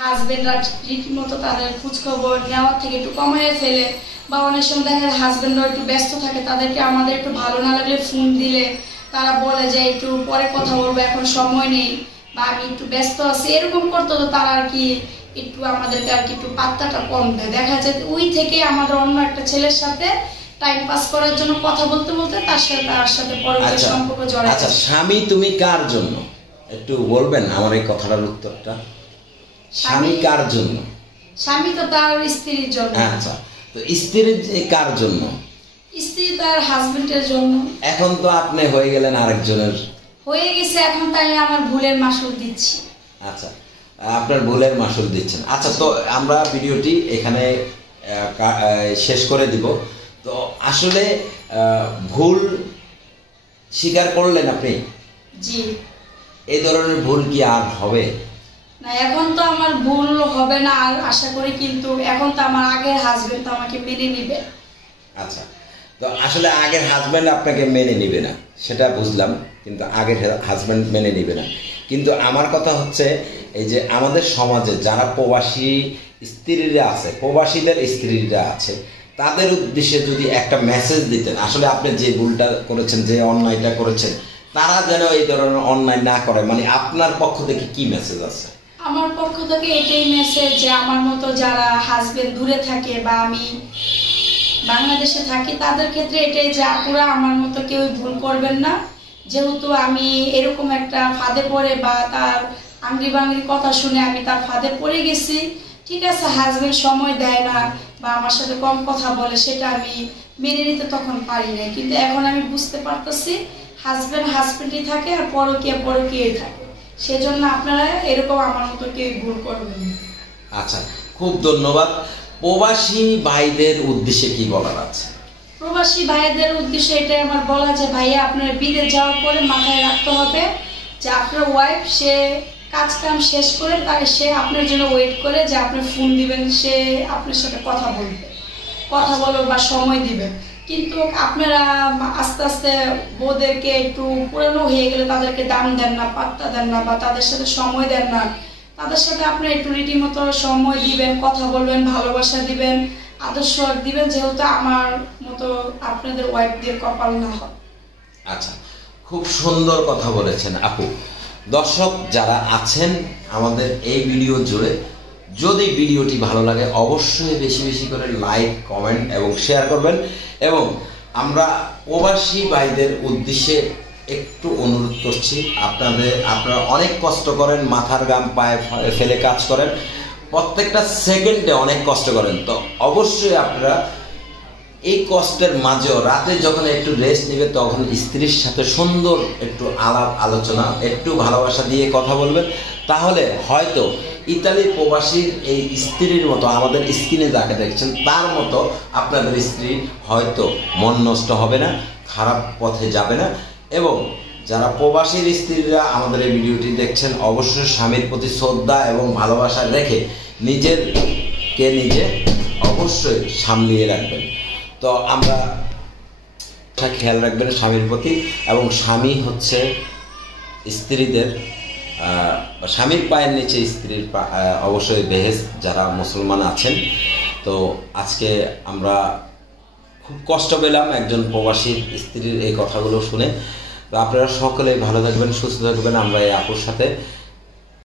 হাজবেন্ডরা রীতিমতো তাদের খোঁজখবর নেওয়ার থেকে একটু কমিয়ে ফেলে, বা অনেক সময় দেখা যায় হাজবেন্ডরা একটু ব্যস্ত থাকে, তাদেরকে আমাদের একটু ভালো না লাগলে ফোন দিলে তারা বলে যে একটু পরে কথা বলবো, এখন সময় নেই, বা আমি একটু ব্যস্ত আছি, এরকম করতে তো তারা আর কি একটু আমাদেরকে আর কি একটু পাত্তাটা কম দেয়। দেখা যায় ওই থেকে আমাদের অন্য একটা ছেলের সাথে টাইম পাস করার জন্য কথা বলতে বলতে তার সাথে পরবর্তী সম্পর্ক জড়ায়। আচ্ছা, স্বামী তুমি কার জন্য একটু বলবেন আমার এই কথাটার উত্তরটা? স্বামী কার জন্য? স্বামী তো তার স্ত্রীর জন্য। আচ্ছা, তো স্ত্রী কার জন্য? স্ত্রী তার হাজবেন্ডের জন্য। এখন তো আপনি হয়ে গেলেন আরেকজনের। হয়ে গেছে, এখন তাই আমার ভুলের মাসুল দিচ্ছি। আচ্ছা, আপনার ভুলের মাসুল দিচ্ছেন। আচ্ছা, তো আমরা ভিডিওটি এখানে শেষ করে দিব। তো আসলে ভুল স্বীকার করলেন আপনি? জি। এই ধরনের ভুল কি আর হবে না? এখন তো আমার ভুল হবে না আর আশা করি, কিন্তু এখন তো আমার আগের হাজবেন্ড তো আমাকে মেনে নিবে। আচ্ছা, তো আসলে আগের হাজব্যান্ড আপনাকে মেনে নিবে না সেটা বুঝলাম, কিন্তু আগের হাজব্যান্ড মেনে নিবে না। কিন্তু আমার কথা হচ্ছে এই যে আমাদের সমাজে যারা প্রবাসী স্ত্রীরা আছে, প্রবাসীদের স্ত্রীরা আছে, তাদের উদ্দেশ্যে যদি একটা মেসেজ দিতেন, আসলে আপনি যে ভুলটা করেছেন, যে অন্যায়টা করেছেন, তারা যেন এই ধরনের অন্যায় না করে, মানে আপনার পক্ষ থেকে কি মেসেজ আছে? আমার পক্ষ থেকে এটাই মেসেজ যে আমার মতো যারা হাজবেন্ড দূরে থাকে বা আমি বাংলাদেশে থাকি, তাদের ক্ষেত্রে এটাই যে আপুরা আমার মতো কেউ ভুল করবেন না। যেহেতু আমি এরকম একটা ফাঁদে পড়ে বা তার আংরি বাংরি কথা শুনে আমি তার ফাঁদে পড়ে গেছি, ঠিক আছে, হাজবেন্ড সময় দেয় না বা আমার সাথে কম কথা বলে, সেটা আমি মেনে নিতে তখন পারি না। কিন্তু এখন আমি বুঝতে পারতেছি হাজবেন্ড হাজবেন্ডই থাকে আর পরকীয়াই থাকে, সেজন্য আপনারা এরকম আমার মতো কেউ ভুল করবেন। আচ্ছা, খুব ধন্যবাদ। প্রবাসী ভাইদের উদ্দেশ্যে কি বলার আছে? প্রবাসী ভাইদের উদ্দেশ্যে এটাই আমার বলা যে ভাইয়া আপনার বিদেশ যাওয়ার পরে মাথায় রাখতে হবে যে আপনার ওয়াইফ সে কাজ কাম শেষ করে তাই সে আপনার জন্য ওয়েট করে যে আপনি ফোন দিবেন, সে আপনার সাথে কথা বলবে বা সময় দিবে। কিন্তু আপনারা আস্তে আস্তে বউদেরকে একটু পুরানো হয়ে গেলে তাদেরকে দাম দেন না, পাত্তা দেন না, বা তাদের সাথে সময় দেন না। তাদের সাথে আপনি একটু রীতিমতো সময় দিবেন, কথা বলবেন, ভালোবাসা দিবেন, আদর্শ দিবেন, যেহেতু আমার মতো আপনাদের ওয়াইফদের কপাল না হয়। আচ্ছা, খুব সুন্দর কথা বলেছেন আপু। দর্শক যারা আছেন আমাদের এই ভিডিও জুড়ে, যদি ভিডিওটি ভালো লাগে অবশ্যই বেশি বেশি করে লাইক, কমেন্ট এবং শেয়ার করবেন। এবং আমরা প্রবাসী ভাইদের উদ্দেশ্যে একটু অনুরোধ করছি, আপনারা অনেক কষ্ট করেন, মাথার ঘাম পায়ে ফেলে কাজ করেন, প্রত্যেকটা সেকেন্ডে অনেক কষ্ট করেন। তো অবশ্যই আপনারা এই কষ্টের মাঝেও রাতে যখন একটু রেস্ট নেবে তখন স্ত্রীর সাথে সুন্দর একটু আলাপ আলোচনা, একটু ভালোবাসা দিয়ে কথা বলবেন, তাহলে হয়তো ইতালি প্রবাসীর এই স্ত্রীর মতো, আমাদের স্ক্রিনে যাকে দেখছেন তার মতো আপনাদের স্ত্রী হয়তো মন নষ্ট হবে না, খারাপ পথে যাবে না। এবং যারা প্রবাসীর স্ত্রীরা আমাদের এই ভিডিওটি দেখছেন অবশ্যই স্বামীর প্রতি শ্রদ্ধা এবং ভালোবাসা রেখে নিজেকে নিজে অবশ্যই সামলিয়ে রাখবেন। তো আমরা খেয়াল রাখবেন স্বামীর প্রতি, এবং স্বামী হচ্ছে স্ত্রীদের, স্বামীর পায়ের নিচে স্ত্রীর অবশ্যই বেহেশত, যারা মুসলমান আছেন। তো আজকে আমরা খুব কষ্ট পেলাম একজন প্রবাসী স্ত্রীর এই কথাগুলো শুনে। তো আপনারা সকলেই ভালো থাকবেন, সুস্থ থাকবেন। আমরা এই আপুর সাথে